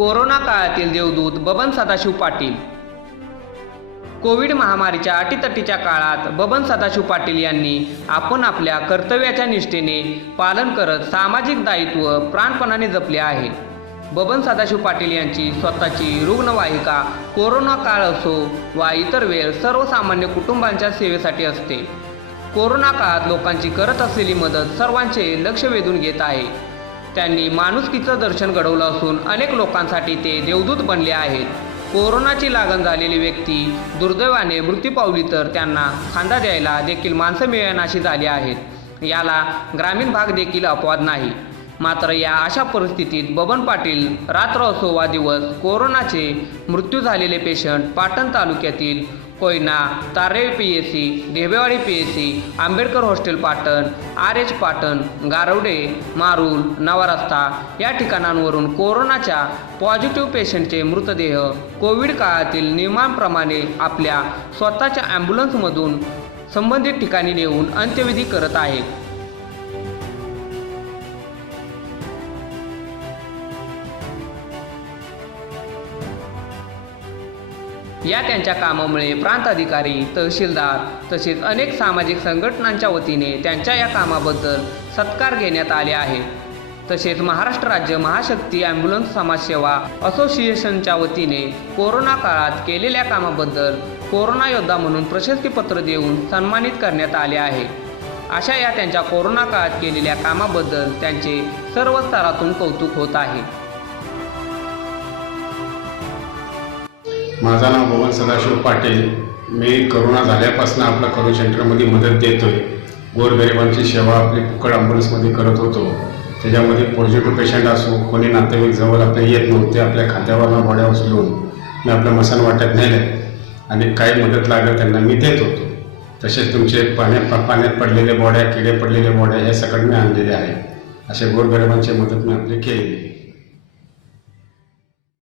Corona काळातील देवदूत Baban Sadashiv Patil. Covid महामारीच्या अटीतटीच्या काळात बबन सदाशिव पाटील यांनी आपण आपल्या कर्तव्याच्या निष्ठेने पालन करत सामाजिक दायित्व प्राणपणाने जपले आहे. बबन सदाशिव पाटील यांची स्वतःची रुग्णवाहिका कोरोना काळ असो वा इतर वेळ सर्वसामान्य कुटुंबांच्या सेवेसाठी असते. कोरोना काळात लोकांची करत असलेली मदत सर्वांचे लक्ष वेधून घेत आहे. त्यांनी माणुसकीचं दर्शन घडवलं असून अनेक लोकांसाठी ते देवदूत बनले आहेत. कोरोनाची लागण झालेली व्यक्ती दुर्दैवाने मृत्यू पावली तर त्यांना खांदा द्यायला देखील माणसं मिळेनाशी झाली आहेत. याला ग्रामीण भाग देखील अपवाद नाही. मात्र या अशा परिस्थितीत बबन पाटील रात्र असो वा दिवस कोरोनाचे मृत्यू झालेले पेशंट पाटण तालुक्यातील Koyna Tare P S C Dhebewadi P S C Ambedkar hostel Patan R H Patan Garwade Marul नवा रस्ता या ठिकाणांवरून कोरोनाच्या पॉझिटिव्ह पेशंटचे मृतदेह कोविड काळातील नियमांप्रमाणे आपल्या स्वतःच्या ॲम्ब्युलन्समधून संबंधित ठिकाणी नेऊन अंत्यविधी करत आहेत. या त्यांच्या कामामुळे प्रांत अधिकारी तहसीलदार तसेच अनेक सामाजिक संघटनांच्या वतीने त्यांच्या या कामाबद्दल सत्कार घेण्यात आले आहे. तसेच महाराष्ट्र राज्य महाशक्ती ॲम्ब्युलन्स समाजसेवा असोसिएशनच्या वतीने कोरोना काळात केलेल्या कामाबद्दल कोरोना योद्धा म्हणून प्रशस्तीपत्र देऊन सन्मानित करण्यात आले आहे. अशा या त्यांच्या कोरोना काळात केलेल्या कामाबद्दल त्यांचे सर्व स्तरातून कौतुक होत आहे. माझं नाव भवन सदाशिव पाटील. मी करोना झाल्यापासून आपल्या करोना सेंटरमध्ये मदत देतोय. गोरगरिबांची सेवा आपली फुकट ॲम्ब्युलन्समध्ये करत होतो. त्याच्यामध्ये पॉझिटिव्ह पेशंट असो कोणी नातेवाईक जवळ आपल्या येत नव्हते आपल्या खांद्यावरनं बॉड्या उचलून मी आपल्या मसान वाटत नेले. आणि काही मदत लागेल त्यांना मी देत होतो. तसेच तुमचे पाण्यात पाण्यात पडलेले बॉड्या किडे पडलेले बॉड्या हे सगळं मी आणलेले आहे. असे गोरगरिबांची मदत मी आपली केली